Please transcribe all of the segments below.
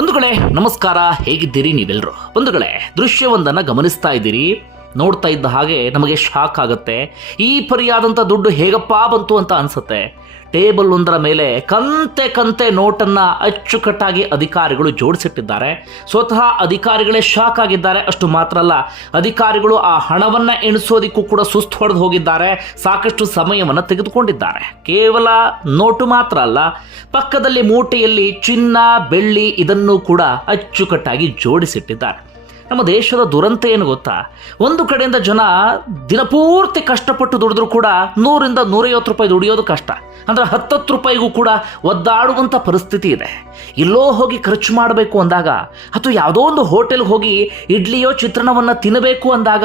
ಬಂಧುಗಳೇ ನಮಸ್ಕಾರ. ಹೇಗಿದ್ದೀರಿ ನೀವೆಲ್ಲರೂ ಬಂಧುಗಳೇ ದೃಶ್ಯವೊಂದನ್ನು ಗಮನಿಸ್ತಾ ಇದ್ದೀರಿ. ನೋಡ್ತಾ ಇದ್ದ ಹಾಗೆ ನಮಗೆ ಶಾಕ್ ಆಗುತ್ತೆ. ಈ ಪರಿಯಾದಂಥ ದುಡ್ಡು ಹೇಗಪ್ಪ ಬಂತು ಅಂತ ಅನ್ಸುತ್ತೆ. ಟೇಬಲ್ ಒಂದರ ಮೇಲೆ ಕಂತೆ ಕಂತೆ ನೋಟನ್ನು ಅಚ್ಚುಕಟ್ಟಾಗಿ ಅಧಿಕಾರಿಗಳು ಜೋಡಿಸಿಟ್ಟಿದ್ದಾರೆ. ಸ್ವತಃ ಅಧಿಕಾರಿಗಳೇ ಶಾಕ್ ಆಗಿದ್ದಾರೆ. ಅಷ್ಟು ಮಾತ್ರ ಅಲ್ಲ, ಅಧಿಕಾರಿಗಳು ಆ ಹಣವನ್ನು ಎಣಿಸೋದಿಕ್ಕೂ ಕೂಡ ಸುಸ್ತು ಹೊಡೆದು ಹೋಗಿದ್ದಾರೆ. ಸಾಕಷ್ಟು ಸಮಯವನ್ನು ತೆಗೆದುಕೊಂಡಿದ್ದಾರೆ. ಕೇವಲ ನೋಟು ಮಾತ್ರ ಅಲ್ಲ, ಪಕ್ಕದಲ್ಲಿ ಮೂಟೆಯಲ್ಲಿ ಚಿನ್ನ, ಬೆಳ್ಳಿ ಇದನ್ನು ಕೂಡ ಅಚ್ಚುಕಟ್ಟಾಗಿ ಜೋಡಿಸಿಟ್ಟಿದ್ದಾರೆ. ನಮ್ಮ ದೇಶದ ದುರಂತ ಏನು ಗೊತ್ತಾ? ಒಂದು ಕಡೆಯಿಂದ ಜನ ದಿನಪೂರ್ತಿ ಕಷ್ಟಪಟ್ಟು ದುಡಿದ್ರು ಕೂಡ ನೂರಿಂದ ನೂರೈವತ್ತು ರೂಪಾಯಿ ದುಡಿಯೋದು ಕಷ್ಟ. ಅಂದರೆ ಹತ್ತತ್ತು ರೂಪಾಯಿಗೂ ಕೂಡ ಒದ್ದಾಡುವಂಥ ಪರಿಸ್ಥಿತಿ ಇದೆ. ಎಲ್ಲೋ ಹೋಗಿ ಖರ್ಚು ಮಾಡಬೇಕು ಅಂದಾಗ, ಅಥವಾ ಯಾವುದೋ ಒಂದು ಹೋಟೆಲ್ಗೆ ಹೋಗಿ ಇಡ್ಲಿಯೋ ಚಿತ್ರಣವನ್ನು ತಿನ್ನಬೇಕು ಅಂದಾಗ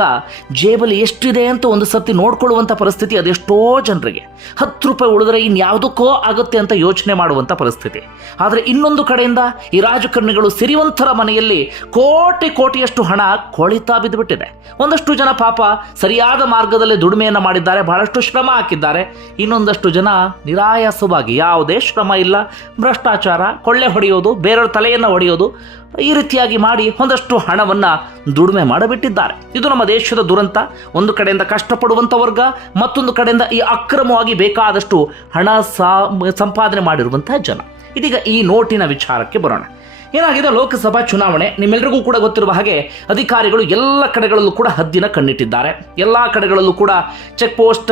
ಜೇಬಲ್ಲಿ ಎಷ್ಟಿದೆ ಅಂತ ಒಂದು ಸತಿ ನೋಡ್ಕೊಳ್ಳುವಂಥ ಪರಿಸ್ಥಿತಿ ಅದೆಷ್ಟೋ ಜನರಿಗೆ. ಹತ್ತು ರೂಪಾಯಿ ಉಳಿದ್ರೆ ಇನ್ಯಾವುದಕ್ಕೋ ಆಗುತ್ತೆ ಅಂತ ಯೋಚನೆ ಮಾಡುವಂಥ ಪರಿಸ್ಥಿತಿ. ಆದರೆ ಇನ್ನೊಂದು ಕಡೆಯಿಂದ ಈ ರಾಜಕಾರಣಿಗಳು ಸಿರಿವಂತರ ಮನೆಯಲ್ಲಿ ಕೋಟಿ ಕೋಟಿಯಷ್ಟು ಹಣ ಕೊಳಿತಾ ಬಿದ್ದುಬಿಟ್ಟಿದೆ. ಒಂದಷ್ಟು ಜನ ಪಾಪ ಸರಿಯಾದ ಮಾರ್ಗದಲ್ಲಿ ದುಡಿಮೆಯನ್ನು ಮಾಡಿದ್ದಾರೆ, ಬಹಳಷ್ಟು ಶ್ರಮ ಹಾಕಿದ್ದಾರೆ. ಇನ್ನೊಂದಷ್ಟು ಜನ ನಿರಾಯಾಸವಾಗಿ ಯಾವುದೇ ಶ್ರಮ ಇಲ್ಲ, ಭ್ರಷ್ಟಾಚಾರ, ಕೊಳ್ಳೆ ಹೊಡೆಯೋದು ಬೇರೆಯವ್ರ ತಲೆಯನ್ನು ಹೊಡೆಯೋದು, ಈ ರೀತಿಯಾಗಿ ಮಾಡಿ ಒಂದಷ್ಟು ಹಣವನ್ನು ದುಡಿಮೆ ಮಾಡಿಬಿಟ್ಟಿದ್ದಾರೆ. ಇದು ನಮ್ಮ ದೇಶದ ದುರಂತ. ಒಂದು ಕಡೆಯಿಂದ ಕಷ್ಟಪಡುವಂಥ ವರ್ಗ, ಮತ್ತೊಂದು ಕಡೆಯಿಂದ ಈ ಅಕ್ರಮವಾಗಿ ಬೇಕಾದಷ್ಟು ಹಣ ಸಂಪಾದನೆ ಮಾಡಿರುವಂತಹ ಜನ. ಇದೀಗ ಈ ನೋಟಿನ ವಿಚಾರಕ್ಕೆ ಬರೋಣ. ಏನಾಗಿದೆ? ಲೋಕಸಭಾ ಚುನಾವಣೆ. ನಿಮ್ಮೆಲ್ಲರಿಗೂ ಕೂಡ ಗೊತ್ತಿರುವ ಹಾಗೆ ಅಧಿಕಾರಿಗಳು ಎಲ್ಲ ಕಡೆಗಳಲ್ಲೂ ಕೂಡ ಹದ್ದಿನ ಕಣ್ಣಿಟ್ಟಿದ್ದಾರೆ. ಎಲ್ಲ ಕಡೆಗಳಲ್ಲೂ ಕೂಡ ಚೆಕ್ ಪೋಸ್ಟ್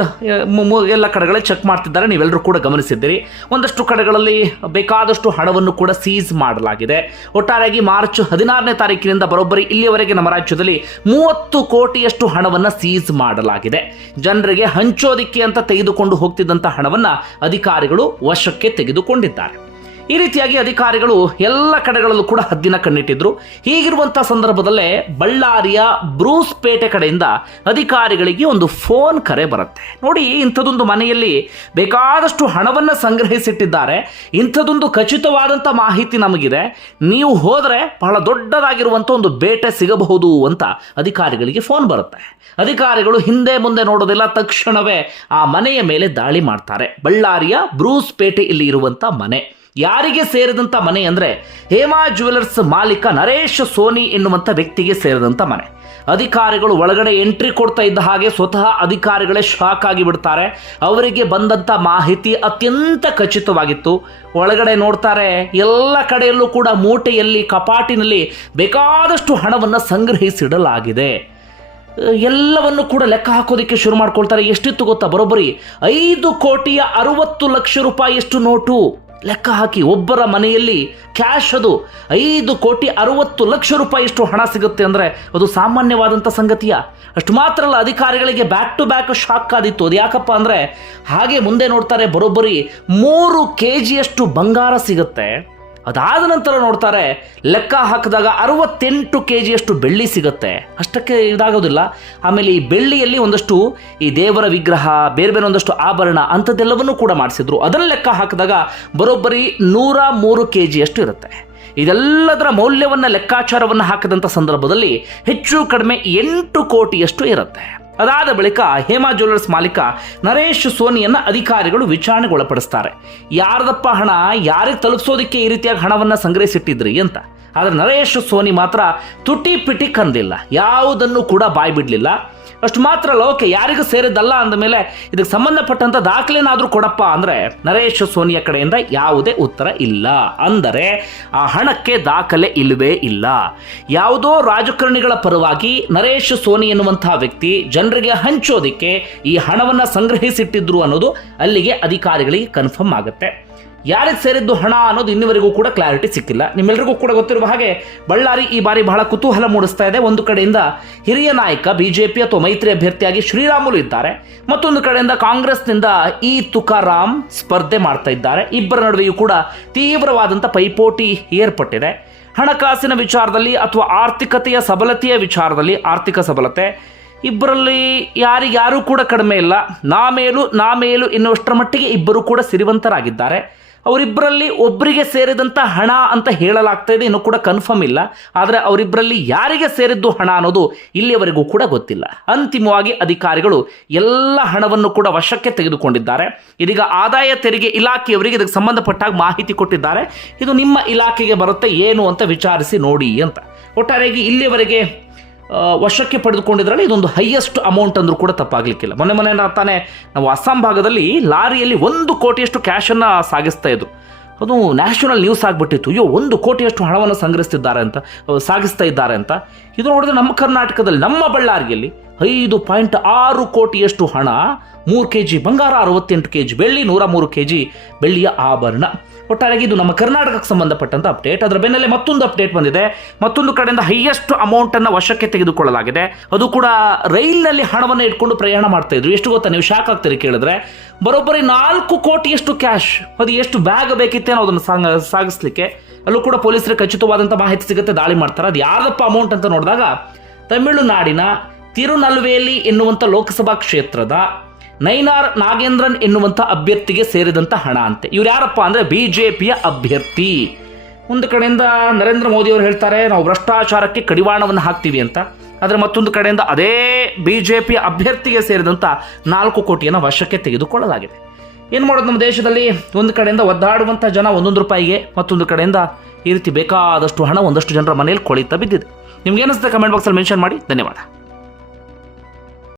ಎಲ್ಲ ಕಡೆಗಳಲ್ಲಿ ಚೆಕ್ ಮಾಡ್ತಿದ್ದಾರೆ. ನೀವೆಲ್ಲರೂ ಕೂಡ ಗಮನಿಸಿದ್ದೀರಿ. ಒಂದಷ್ಟು ಕಡೆಗಳಲ್ಲಿ ಬೇಕಾದಷ್ಟು ಹಣವನ್ನು ಕೂಡ ಸೀಸ್ ಮಾಡಲಾಗಿದೆ. ಒಟ್ಟಾರೆಯಾಗಿ ಮಾರ್ಚ್ ಹದಿನಾರನೇ ತಾರೀಕಿನಿಂದ ಬರೋಬ್ಬರಿ ಇಲ್ಲಿಯವರೆಗೆ ನಮ್ಮ ರಾಜ್ಯದಲ್ಲಿ ಮೂವತ್ತು ಕೋಟಿಯಷ್ಟು ಹಣವನ್ನು ಸೀಸ್ ಮಾಡಲಾಗಿದೆ. ಜನರಿಗೆ ಹಂಚೋದಿಕ್ಕೆ ಅಂತ ತೆಗೆದುಕೊಂಡು ಹೋಗ್ತಿದ್ದಂಥ ಹಣವನ್ನು ಅಧಿಕಾರಿಗಳು ವಶಕ್ಕೆ ತೆಗೆದುಕೊಂಡಿದ್ದಾರೆ. ಈ ರೀತಿಯಾಗಿ ಅಧಿಕಾರಿಗಳು ಎಲ್ಲ ಕಡೆಗಳಲ್ಲೂ ಕೂಡ ಹದ್ದಿನ ಕಣ್ಣಿಟ್ಟಿದ್ರು. ಹೀಗಿರುವಂತಹ ಸಂದರ್ಭದಲ್ಲೇ ಬಳ್ಳಾರಿಯ ಬ್ರೂಸ್ ಪೇಟೆ ಕಡೆಯಿಂದ ಅಧಿಕಾರಿಗಳಿಗೆ ಒಂದು ಫೋನ್ ಕರೆ ಬರುತ್ತೆ. ನೋಡಿ, ಇಂಥದೊಂದು ಮನೆಯಲ್ಲಿ ಬೇಕಾದಷ್ಟು ಹಣವನ್ನು ಸಂಗ್ರಹಿಸಿಟ್ಟಿದ್ದಾರೆ. ಇಂಥದೊಂದು ಖಚಿತವಾದಂಥ ಮಾಹಿತಿ ನಮಗಿದೆ. ನೀವು ಹೋದರೆ ಬಹಳ ದೊಡ್ಡದಾಗಿರುವಂಥ ಒಂದು ಬೇಟೆ ಸಿಗಬಹುದು ಅಂತ ಅಧಿಕಾರಿಗಳಿಗೆ ಫೋನ್ ಬರುತ್ತೆ. ಅಧಿಕಾರಿಗಳು ಹಿಂದೆ ಮುಂದೆ ನೋಡೋದಿಲ್ಲ, ತಕ್ಷಣವೇ ಆ ಮನೆಯ ಮೇಲೆ ದಾಳಿ ಮಾಡ್ತಾರೆ. ಬಳ್ಳಾರಿಯ ಬ್ರೂಸ್ ಪೇಟೆ ಇಲ್ಲಿ ಇರುವಂಥ ಮನೆ. ಯಾರಿಗೆ ಸೇರಿದಂಥ ಮನೆ ಅಂದರೆ ಹೇಮಾ ಜ್ಯುವೆಲರ್ಸ್ ಮಾಲೀಕ ನರೇಶ್ ಸೋನಿ ಎನ್ನುವಂಥ ವ್ಯಕ್ತಿಗೆ ಸೇರಿದಂಥ ಮನೆ. ಅಧಿಕಾರಿಗಳು ಒಳಗಡೆ ಎಂಟ್ರಿ ಕೊಡ್ತಾ ಇದ್ದ ಹಾಗೆ ಸ್ವತಃ ಅಧಿಕಾರಿಗಳೇ ಶಾಕ್ ಆಗಿ ಬಿಡ್ತಾರೆ. ಅವರಿಗೆ ಬಂದಂಥ ಮಾಹಿತಿ ಅತ್ಯಂತ ಖಚಿತವಾಗಿತ್ತು. ಒಳಗಡೆ ನೋಡ್ತಾರೆ, ಎಲ್ಲ ಕಡೆಯಲ್ಲೂ ಕೂಡ ಮೂಟೆಯಲ್ಲಿ, ಕಪಾಟಿನಲ್ಲಿ ಬೇಕಾದಷ್ಟು ಹಣವನ್ನು ಸಂಗ್ರಹಿಸಿಡಲಾಗಿದೆ. ಎಲ್ಲವನ್ನು ಕೂಡ ಲೆಕ್ಕ ಹಾಕೋದಕ್ಕೆ ಶುರು ಮಾಡ್ಕೊಳ್ತಾರೆ. ಎಷ್ಟಿತ್ತು ಗೊತ್ತಾ? ಬರೋಬ್ಬರಿ ಐದು ಕೋಟಿಯ ಅರುವತ್ತು ಲಕ್ಷ ರೂಪಾಯಿಯಷ್ಟು ನೋಟು. ಲೆಕ್ಕ ಹಾಕಿ ಒಬ್ಬರ ಮನೆಯಲ್ಲಿ ಕ್ಯಾಶ್ ಅದು ಐದು ಕೋಟಿ ಅರವತ್ತು ಲಕ್ಷ ರೂಪಾಯಿ ಇಷ್ಟು ಹಣ ಸಿಗುತ್ತೆ ಅಂದರೆ ಅದು ಸಾಮಾನ್ಯವಾದಂಥ ಸಂಗತಿಯ? ಅಷ್ಟು ಮಾತ್ರ ಅಲ್ಲ, ಅಧಿಕಾರಿಗಳಿಗೆ ಬ್ಯಾಕ್ ಟು ಬ್ಯಾಕ್ ಶಾಕ್ ಆದಿತ್ತು ಅದು ಯಾಕಪ್ಪ ಅಂದರೆ ಹಾಗೆ ಮುಂದೆ ನೋಡ್ತಾರೆ ಬರೋಬ್ಬರಿ ಮೂರು ಕೆ ಜಿಯಷ್ಟು ಬಂಗಾರ ಸಿಗುತ್ತೆ. ಅದಾದ ನಂತರ ನೋಡ್ತಾರೆ, ಲೆಕ್ಕ ಹಾಕಿದಾಗ ಅರವತ್ತೆಂಟು ಕೆ ಜಿಯಷ್ಟು ಬೆಳ್ಳಿ ಸಿಗುತ್ತೆ. ಅಷ್ಟಕ್ಕೆ ಇದಾಗೋದಿಲ್ಲ. ಆಮೇಲೆ ಈ ಬೆಳ್ಳಿಯಲ್ಲಿ ಒಂದಷ್ಟು ಈ ದೇವರ ವಿಗ್ರಹ, ಬೇರೆ ಬೇರೆ ಒಂದಷ್ಟು ಆಭರಣ ಅಂಥದ್ದೆಲ್ಲವನ್ನೂ ಕೂಡ ಮಾಡಿಸಿದ್ರು. ಅದನ್ನು ಲೆಕ್ಕ ಹಾಕಿದಾಗ ಬರೋಬ್ಬರಿ ನೂರ ಮೂರು ಕೆ ಜಿಯಷ್ಟು ಇರುತ್ತೆ. ಇದೆಲ್ಲದರ ಮೌಲ್ಯವನ್ನು ಲೆಕ್ಕಾಚಾರವನ್ನು ಹಾಕಿದಂಥ ಸಂದರ್ಭದಲ್ಲಿ ಹೆಚ್ಚು ಕಡಿಮೆ ಎಂಟು ಕೋಟಿಯಷ್ಟು ಇರುತ್ತೆ. ಅದಾದ ಬಳಿಕ ಹೇಮಾ ಜ್ಯುವೆಲ್ಲರ್ಸ್ ಮಾಲೀಕ ನರೇಶ್ ಸೋನಿಯನ್ನ ಅಧಿಕಾರಿಗಳು ವಿಚಾರಣೆಗೆ ಒಳಪಡಿಸ್ತಾರೆ. ಯಾರದಪ್ಪ ಹಣ, ಯಾರಿಗೆ ತಲುಪಿಸೋದಕ್ಕೆ ಈ ರೀತಿಯಾಗಿ ಹಣವನ್ನು ಸಂಗ್ರಹಿಸಿಟ್ಟಿದ್ರಿ ಅಂತ. ಆದರೆ ನರೇಶ್ ಸೋನಿ ಮಾತ್ರ ತುಟಿ ಪಿಟಿ ಕಂದಿಲ್ಲ. ಯಾವುದನ್ನು ಕೂಡ ಬಾಯಿ ಬಿಡಲಿಲ್ಲ. ಅಷ್ಟು ಮಾತ್ರ ಅಲ್ಲ ಓಕೆ ಯಾರಿಗೂ ಸೇರಿದ್ದಲ್ಲ ಅಂದಮೇಲೆ ಇದಕ್ಕೆ ಸಂಬಂಧಪಟ್ಟಂಥ ದಾಖಲೆನಾದರೂ ಕೊಡಪ್ಪ ಅಂದರೆ ನರೇಶ್ ಸೋನಿಯ ಕಡೆಯಿಂದ ಯಾವುದೇ ಉತ್ತರ ಇಲ್ಲ. ಅಂದರೆ ಆ ಹಣಕ್ಕೆ ದಾಖಲೆ ಇಲ್ಲವೇ ಇಲ್ಲ. ಯಾವುದೋ ರಾಜಕಾರಣಿಗಳ ಪರವಾಗಿ ನರೇಶ್ ಸೋನಿ ಎನ್ನುವಂತಹ ವ್ಯಕ್ತಿ ಜನರಿಗೆ ಹಂಚೋದಿಕ್ಕೆ ಈ ಹಣವನ್ನು ಸಂಗ್ರಹಿಸಿಟ್ಟಿದ್ರು ಅನ್ನೋದು ಅಲ್ಲಿಗೆ ಅಧಿಕಾರಿಗಳಿಗೆ ಕನ್ಫರ್ಮ್ ಆಗುತ್ತೆ. ಯಾರಿಗೆ ಸೇರಿದ್ದು ಹಣ ಅನ್ನೋದು ಇನ್ನುವರೆಗೂ ಕೂಡ ಕ್ಲಾರಿಟಿ ಸಿಕ್ಕಿಲ್ಲ. ನಿಮ್ಮೆಲ್ಲರಿಗೂ ಕೂಡ ಗೊತ್ತಿರುವ ಹಾಗೆ ಬಳ್ಳಾರಿ ಈ ಬಾರಿ ಬಹಳ ಕುತೂಹಲ ಮೂಡಿಸ್ತಾ ಇದೆ. ಒಂದು ಕಡೆಯಿಂದ ಹಿರಿಯ ನಾಯಕ, ಬಿಜೆಪಿ ಅಥವಾ ಮೈತ್ರಿ ಅಭ್ಯರ್ಥಿಯಾಗಿ ಶ್ರೀರಾಮುಲು ಇದ್ದಾರೆ. ಮತ್ತೊಂದು ಕಡೆಯಿಂದ ಕಾಂಗ್ರೆಸ್ನಿಂದ ಇ ತುಕಾರಾಮ್ ಸ್ಪರ್ಧೆ ಮಾಡ್ತಾ ಇದ್ದಾರೆ. ಇಬ್ಬರ ನಡುವೆಯೂ ಕೂಡ ತೀವ್ರವಾದಂಥ ಪೈಪೋಟಿ ಏರ್ಪಟ್ಟಿದೆ. ಹಣಕಾಸಿನ ವಿಚಾರದಲ್ಲಿ ಅಥವಾ ಆರ್ಥಿಕತೆಯ ಸಬಲತೆಯ ವಿಚಾರದಲ್ಲಿ ಆರ್ಥಿಕ ಸಬಲತೆ, ಇಬ್ಬರಲ್ಲಿ ಯಾರಿಗೆ ಯಾರೂ ಕೂಡ ಕಡಿಮೆ ಇಲ್ಲ. ನಾ ಮೇಲು ನಾ ಮೇಲು ಎನ್ನುವಷ್ಟರ ಮಟ್ಟಿಗೆ ಇಬ್ಬರು ಕೂಡ ಸಿರಿವಂತರಾಗಿದ್ದಾರೆ. ಅವರಿಬ್ಬರಲ್ಲಿ ಒಬ್ಬರಿಗೆ ಸೇರಿದಂಥ ಹಣ ಅಂತ ಹೇಳಲಾಗ್ತಾ ಇದೆ. ಇನ್ನೂ ಕೂಡ ಕನ್ಫರ್ಮ್ ಇಲ್ಲ. ಆದರೆ ಅವರಿಬ್ಬರಲ್ಲಿ ಯಾರಿಗೆ ಸೇರಿದ್ದು ಹಣ ಅನ್ನೋದು ಇಲ್ಲಿಯವರೆಗೂ ಕೂಡ ಗೊತ್ತಿಲ್ಲ. ಅಂತಿಮವಾಗಿ ಅಧಿಕಾರಿಗಳು ಎಲ್ಲ ಹಣವನ್ನು ಕೂಡ ವಶಕ್ಕೆ ತೆಗೆದುಕೊಂಡಿದ್ದಾರೆ. ಇದೀಗ ಆದಾಯ ತೆರಿಗೆ ಇಲಾಖೆಯವರಿಗೆ ಇದಕ್ಕೆ ಸಂಬಂಧಪಟ್ಟಾಗ ಮಾಹಿತಿ ಕೊಟ್ಟಿದ್ದಾರೆ. ಇದು ನಿಮ್ಮ ಇಲಾಖೆಗೆ ಬರುತ್ತೆ ಏನು ಅಂತ ವಿಚಾರಿಸಿ ನೋಡಿ ಅಂತ. ಒಟ್ಟಾರೆಯಾಗಿ ಇಲ್ಲಿಯವರೆಗೆ ವಶಕ್ಕೆ ಪಡೆದುಕೊಂಡಿದ್ರಲ್ಲಿ ಇದೊಂದು ಹೈಯೆಸ್ಟ್ ಅಮೌಂಟ್ ಅಂದರೂ ಕೂಡ ತಪ್ಪಾಗಲಿಕ್ಕಿಲ್ಲ. ಮೊನ್ನೆ ಮೊನ್ನೆ ತಾನೇ ನಾವು ಅಸ್ಸಾಂ ಭಾಗದಲ್ಲಿ ಲಾರಿಯಲ್ಲಿ ಒಂದು ಕೋಟಿಯಷ್ಟು ಕ್ಯಾಶನ್ನು ಸಾಗಿಸ್ತಾ ಇದ್ರು ಅದು ನ್ಯಾಷನಲ್ ನ್ಯೂಸ್ ಆಗಿಬಿಟ್ಟಿತ್ತು. ಅಯ್ಯೋ, ಒಂದು ಕೋಟಿಯಷ್ಟು ಹಣವನ್ನು ಸಂಗ್ರಹಿಸ್ತಿದ್ದಾರೆ ಅಂತ, ಸಾಗಿಸ್ತಾ ಇದ್ದಾರೆ ಅಂತ. ಇದು ನೋಡಿದ್ರೆ ನಮ್ಮ ಕರ್ನಾಟಕದಲ್ಲಿ, ನಮ್ಮ ಬಳ್ಳಾರಿಯಲ್ಲಿ ಐದು ಪಾಯಿಂಟ್ ಆರು ಕೋಟಿಯಷ್ಟು ಹಣ, ಮೂರು ಕೆ ಜಿ ಬಂಗಾರ, ಅರವತ್ತೆಂಟು ಕೆ ಜಿ ಬೆಳ್ಳಿ, ನೂರ ಮೂರು ಕೆ ಜಿ ಬೆಳ್ಳಿಯ ಆಭರಣ. ಒಟ್ಟಾರೆಯಾಗಿ ಇದು ನಮ್ಮ ಕರ್ನಾಟಕಕ್ಕೆ ಸಂಬಂಧಪಟ್ಟಂತ ಅಪ್ಡೇಟ್ ಅದರ ಬೆನ್ನಲ್ಲೇ ಮತ್ತೊಂದು ಅಪ್ಡೇಟ್ ಬಂದಿದೆ. ಮತ್ತೊಂದು ಕಡೆಯಿಂದ ಹೈಯೆಸ್ಟ್ ಅಮೌಂಟನ್ನು ವಶಕ್ಕೆ ತೆಗೆದುಕೊಳ್ಳಲಾಗಿದೆ. ಅದು ಕೂಡ ರೈಲ್ನಲ್ಲಿ ಹಣವನ್ನು ಇಟ್ಕೊಂಡು ಪ್ರಯಾಣ ಮಾಡ್ತಾ ಇದ್ರು. ಎಷ್ಟು ಗೊತ್ತಾ, ನೀವು ಶಾಕ್ ಆಗ್ತೀರಿ ಕೇಳಿದ್ರೆ. ಬರೋಬ್ಬರಿ ನಾಲ್ಕು ಕೋಟಿಯಷ್ಟು ಕ್ಯಾಶ್ ಅದು ಎಷ್ಟು ಬ್ಯಾಗ್ ಬೇಕಿತ್ತೇನೋ ಅದನ್ನು ಸಾಗ ಸಾಗಿಸ್ಲಿಕ್ಕೆ. ಅಲ್ಲೂ ಕೂಡ ಪೊಲೀಸರಿಗೆ ಖಚಿತವಾದಂಥ ಮಾಹಿತಿ ಸಿಗುತ್ತೆ, ದಾಳಿ ಮಾಡ್ತಾರೆ. ಅದು ಯಾರದಪ್ಪ ಅಮೌಂಟ್ ಅಂತ ನೋಡಿದಾಗ, ತಮಿಳುನಾಡಿನ ತಿರುನಲ್ವೇಲಿ ಎನ್ನುವಂಥ ಲೋಕಸಭಾ ಕ್ಷೇತ್ರದ ನೈನಾರ್ ನಾಗೇಂದ್ರನ್ ಎನ್ನುವಂಥ ಅಭ್ಯರ್ಥಿಗೆ ಸೇರಿದಂಥ ಹಣ ಅಂತೆ. ಇವ್ರು ಯಾರಪ್ಪ ಅಂದರೆ ಬಿ ಜೆ ಪಿಯ ಅಭ್ಯರ್ಥಿ. ಒಂದು ಕಡೆಯಿಂದ ನರೇಂದ್ರ ಮೋದಿಯವರು ಹೇಳ್ತಾರೆ, ನಾವು ಭ್ರಷ್ಟಾಚಾರಕ್ಕೆ ಕಡಿವಾಣವನ್ನು ಹಾಕ್ತೀವಿ ಅಂತ. ಆದರೆ ಮತ್ತೊಂದು ಕಡೆಯಿಂದ ಅದೇ ಬಿ ಜೆ ಪಿ ಅಭ್ಯರ್ಥಿಗೆ ಸೇರಿದಂಥ ನಾಲ್ಕು ಕೋಟಿಯನ್ನು ವಶಕ್ಕೆ ತೆಗೆದುಕೊಳ್ಳಲಾಗಿದೆ. ಏನು ಮಾಡೋದು ನಮ್ಮ ದೇಶದಲ್ಲಿ? ಒಂದು ಕಡೆಯಿಂದ ಒದ್ದಾಡುವಂಥ ಜನ ಒಂದೊಂದು ರೂಪಾಯಿಗೆ, ಮತ್ತೊಂದು ಕಡೆಯಿಂದ ಈ ರೀತಿ ಬೇಕಾದಷ್ಟು ಹಣ ಒಂದಷ್ಟು ಜನರ ಮನೆಯಲ್ಲಿ ಕೊಳಿತಾ ಬಿದ್ದಿದೆ. ನಿಮ್ಗೆ ಏನಿಸುತ್ತೆ ಕಮೆಂಟ್ ಬಾಕ್ಸಲ್ಲಿ ಮೆನ್ಷನ್ ಮಾಡಿ. ಧನ್ಯವಾದ.